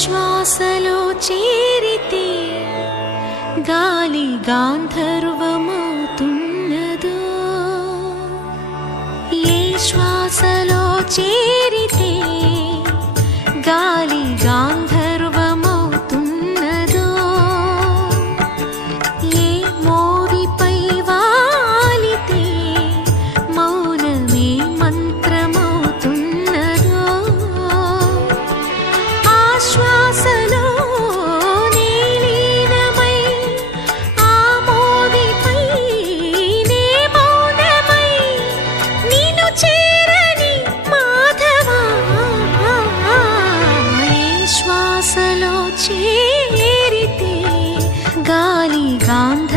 శ్వాసలో చేరితే గాలి గాంధర్వమవుతున్నదో, ఏ శ్వాసలో చేరితే గాలి గాంధర్వమవుతున్నదో, ఏ మోవిపై వాలితే మౌనమే మంత్రమవుతున్నదో, ఆ శ్వాసలో లీనమై ఆ మోవిపై నే మౌనమై నిన్ను చేరని మాధవా, ఏ శ్వాసలో చేరితే గాలి గాంధర్వమవుతున్నదో.